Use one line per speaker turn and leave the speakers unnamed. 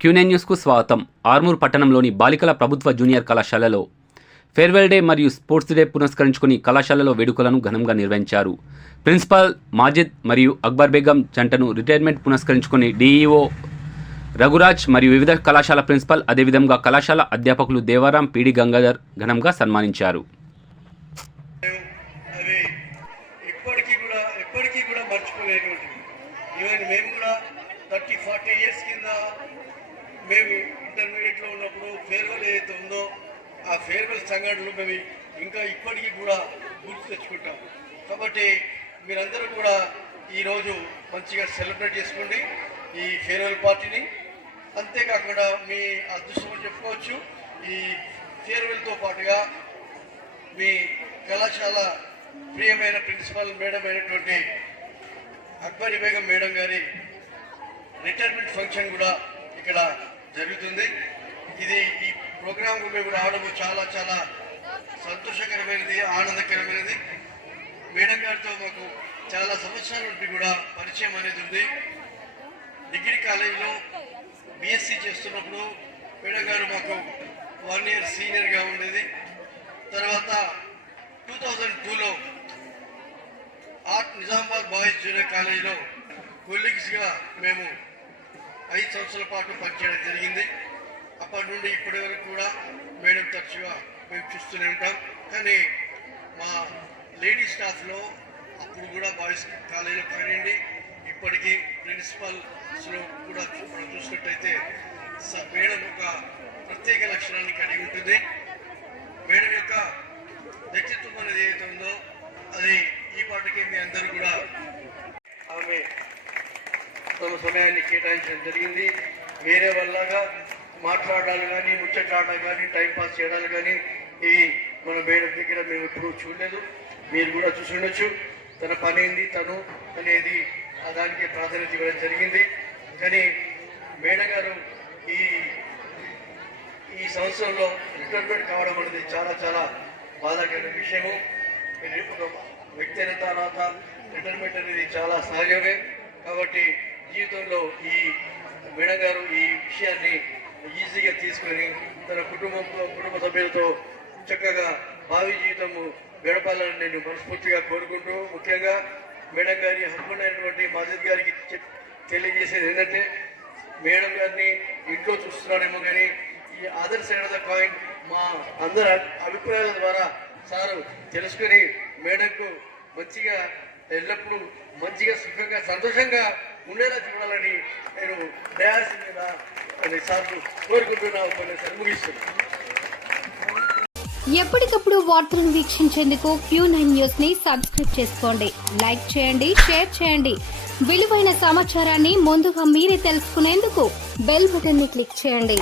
క్యూనెన్ న్యూస్కు స్వాగతం. ఆర్మూర్ పట్టణంలోని బాలికల ప్రభుత్వ జూనియర్ కళాశాలలో ఫేర్వెల్ డే మరియు స్పోర్ట్స్ డే పురస్కరించుకుని కళాశాలలో వేడుకలను ఘనంగా నిర్వహించారు. ప్రిన్సిపాల్ మాజిద్ మరియు అక్బర్ బేగం జంటను రిటైర్మెంట్ పురస్కరించుకుని డీఈఓ రఘురాజ్ మరియు వివిధ కళాశాల ప్రిన్సిపల్ అదేవిధంగా కళాశాల అధ్యాపకులు దేవారాం పీడి గంగాధర్ ఘనంగా సన్మానించారు.
మేము కూడా థర్టీ ఫార్టీ ఇయర్స్ కింద మేము ఇంటర్మీడియట్లో ఉన్నప్పుడు ఫేర్వెల్ ఏదైతే ఉందో ఆ ఫేర్వెల్ సంఘటనలు మేము ఇంకా ఇప్పటికీ కూడా గుర్తు తెచ్చుకుంటాం. కాబట్టి మీరందరూ కూడా ఈరోజు మంచిగా సెలబ్రేట్ చేసుకోండి ఈ ఫేర్వెల్ పార్టీని అంతేకాకుండా మీ అదృష్టం చెప్పుకోవచ్చు ఈ ఫేర్వెల్తో పాటుగా మీ కళాశాల ప్రియమైన ప్రిన్సిపల్ మేడం అయినటువంటి అక్బరి బేగం మేడం గారి రిటైర్మెంట్ ఫంక్షన్ కూడా ఇక్కడ జరుగుతుంది. ఇది ఈ ప్రోగ్రామ్ మేము రావడం చాలా చాలా సంతోషకరమైనది ఆనందకరమైనది. మేడం గారితో మాకు చాలా సంవత్సరాల నుండి కూడా పరిచయం అనేది ఉంది. డిగ్రీ కాలేజీలో బీఎస్సీ చేస్తున్నప్పుడు మేడం గారు మాకు వన్ ఇయర్ సీనియర్గా ఉండేది. తర్వాత టూ థౌజండ్ టూలో ఆర్ట్ నిజామాబాద్ బాయ్స్ జూనియర్ కాలేజీలో కొలీగ్స్గా మేము ఐదు సంవత్సరాల పాటు పనిచేయడం జరిగింది. అప్పటి నుండి ఇప్పటి వరకు కూడా మేడం తరచుగా మేము చూస్తూనే ఉంటాం. కానీ మా లేడీ స్టాఫ్లో అప్పుడు కూడా బాయ్స్ కాలేజీలో కానివ్వండి ఇప్పటికీ ప్రిన్సిపల్స్లో కూడా మనం చూసినట్టయితే స- మేడం ఒక ప్రత్యేక లక్షణాన్ని కలిగి ఉంటుంది. మేడం యొక్క వ్యక్తిత్వం అనేది ఏదైతే ఉందో అది ఈ పాటకి మీ అందరూ కూడా ఆమె తమ సమయాన్ని కేటాయించడం జరిగింది. వేరే వాళ్ళగా మాట్లాడాలి కానీ ముచ్చట్లాడాలి కానీ టైంపాస్ చేయడాలు కానీ ఇవి మన మేడం దగ్గర మేము ఎప్పుడూ చూడలేదు. మీరు కూడా చూసి ఉండొచ్చు. తన పని ఏంది తను అనేది దానికి ప్రాధాన్యత ఇవ్వడం జరిగింది. కానీ మేడం గారు ఈ ఈ సంవత్సరంలో రిటైర్మెంట్ కావడం అనేది చాలా చాలా బాధాకరమైన విషయము. వ్యక్తి అయిన తర్వాత రిటైర్మెంట్ అనేది చాలా సహజమే. కాబట్టి జీవితంలో ఈ మేడం గారు ఈ విషయాన్ని ఈజీగా తీసుకొని తన కుటుంబంతో కుటుంబ సభ్యులతో చక్కగా భావి జీవితము గడపాలని నేను మనస్ఫూర్తిగా కోరుకుంటూ ముఖ్యంగా మేడం గారి హస్బెండ్ అయినటువంటి మాజిద్ గారికి చెప్- తెలియజేసేది ఏంటంటే మేడం గారిని ఇంట్లో చూస్తున్నాడేమో కానీ ఈ other side of the coin మా అందరి అభిప్రాయాల ద్వారా సారు తెలుసుకొని మేడంకు మంచిగా ఎల్లప్పుడూ మంచిగా సుఖంగా సంతోషంగా ఉండేలా చూడాలని నేను డయాస్ మీద అని సార్లు కోరుకుంటున్నా కొన్ని ముగిస్తున్నాను.
ఎప్పటికప్పుడు వార్తలను వీక్షించేందుకు క్యూ నైన్ న్యూస్ని సబ్స్క్రైబ్ చేసుకోండి. లైక్ చేయండి షేర్ చేయండి. విలువైన సమాచారాన్ని ముందుగా మీరే తెలుసుకునేందుకు బెల్ బటన్ని క్లిక్ చేయండి.